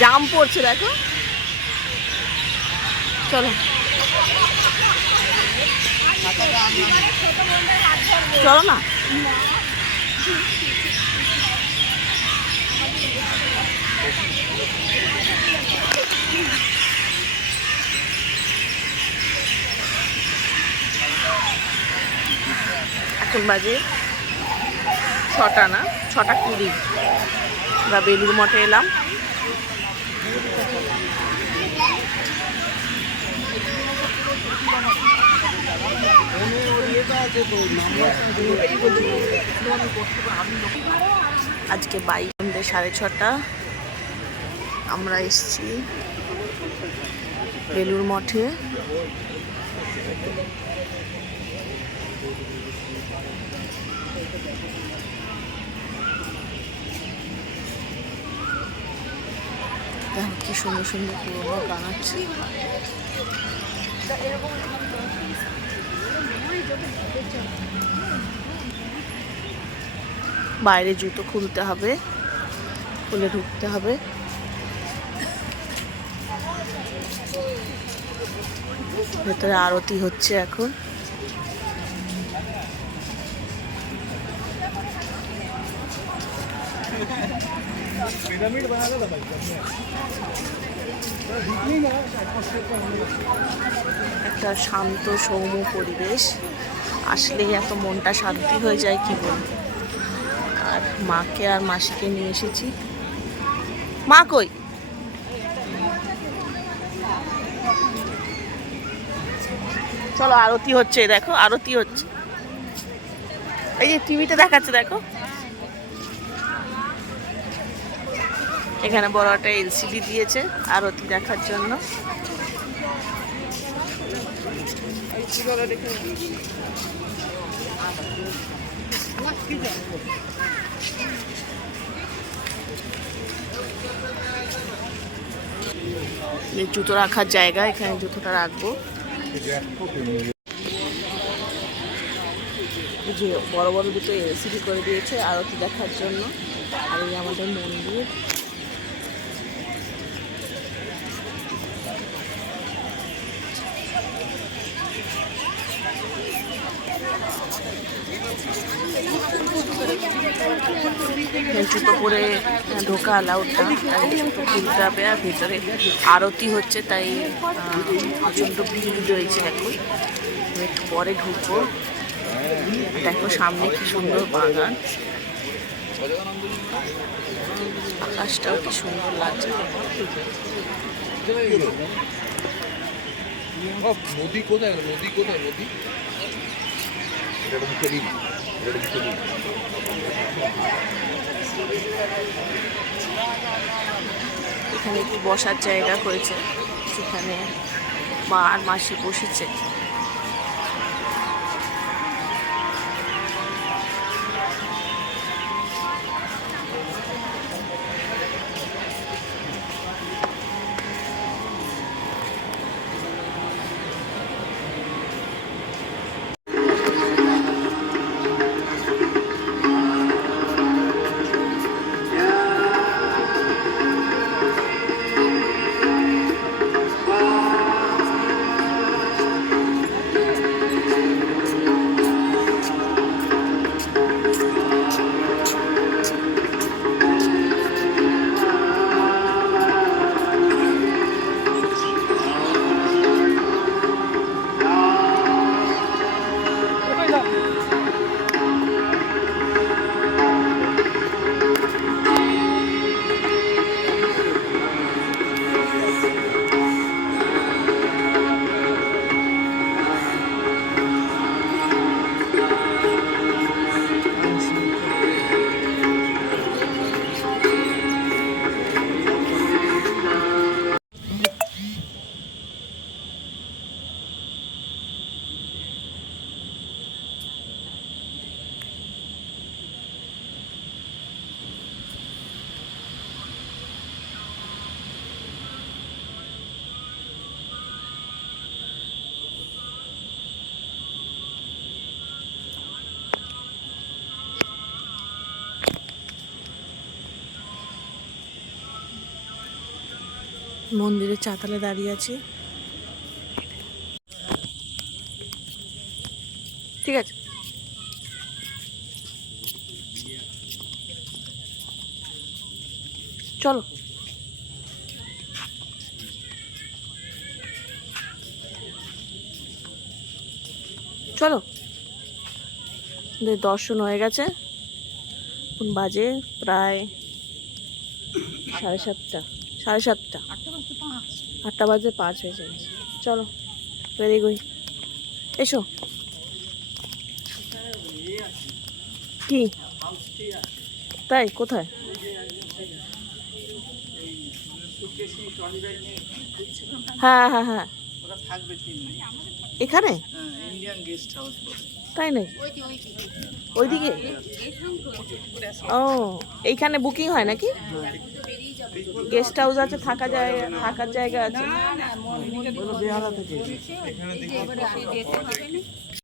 জাম পড়ছে, দেখো। চলো। চলো না। এখন বাজে ছটা না, ছটা কুড়ি। আমরা বেলুর মঠে এলাম। আজকে বাইক সন্ধ্যে সাড়ে ছটা। আমরা এসছি বেলুর মঠে। কি সুন্দর সুন্দর পুরোনো বানাচ্ছে বাইরে জুতো খুলতে হবে, খুলে ঢুকতে হবে। ভেতরে আরতি হচ্ছে এখন। একটা শান্ত, সৌম্য পরিবেশ। আসলেই এত মনটা শান্তি হয়ে যায়, কি বলব? আর মাকে আর মাসিকে নিয়ে এসেছি। মা কই? চলো আরতি হচ্ছে, দেখো, আরতি হচ্ছে। এই যে টিভিতে দেখাচ্ছে, দেখো। এখানে বড় একটা এলসিডি দিয়েছে আরতি দেখার জন্য। জুতো রাখার জায়গা, এখানে জুতোটা রাখব। যে বড় বড় দুটো এলসিডি করে দিয়েছে আরতি দেখার জন্য। আর এই আমাদের মন্দির। জুতো পরে ঢোকা অ্যালাউড না। তাই জুতো খুলতে হবে আর ভেতরে আরতি হচ্ছে, তাই প্রচণ্ড ভিড় রয়েছে এখন। একটু পরে ঢুকবো। দেখো সামনে কি সুন্দর বাগান। আকাশটাও কি সুন্দর লাগছে। নদী কোথায়? নদী কোথায়? নদী? এখানে একটি বসার জায়গা করেছে? সেখানে মা আর মাসি বসেছে। মন্দিরের চাতালে দাঁড়িয়ে আছি। ঠিক আছে। চলো। চলো। দর্শন হয়ে গেছে। বাজে প্রায় সাড়ে সাতটা। সাড়ে সাতটা। আটটা বাজে পাঁচ হয়ে যাচ্ছে চলো, বেরিয়ে গই। এসো। কি? তাই, কোথায়? হ্যাঁ হ্যাঁ হ্যাঁ। এখানে? তাই নাকি? ওইদিকে? ও, এইখানে বুকিং হয় নাকি? গেস্ট হাউস আছে থাকা জায়গা থাকার জায়গা আছে।